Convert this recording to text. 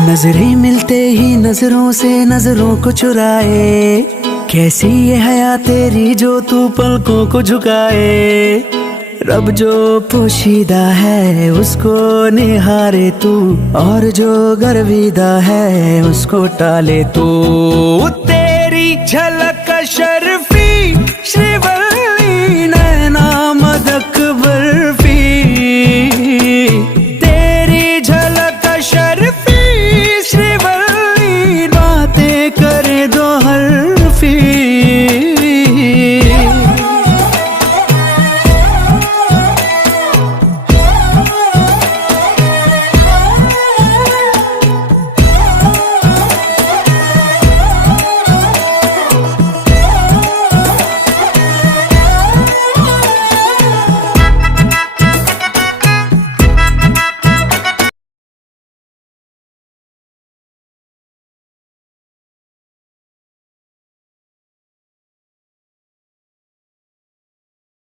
नजरें मिलते ही नजरों से नजरों को चुराए, कैसी ये हया तेरी जो तू पलकों को झुकाए। रब जो पोशीदा है उसको निहारे तू, और जो गर्विदा है उसको टाले तू। तेरी झलक शर्फी श्रीवल्ली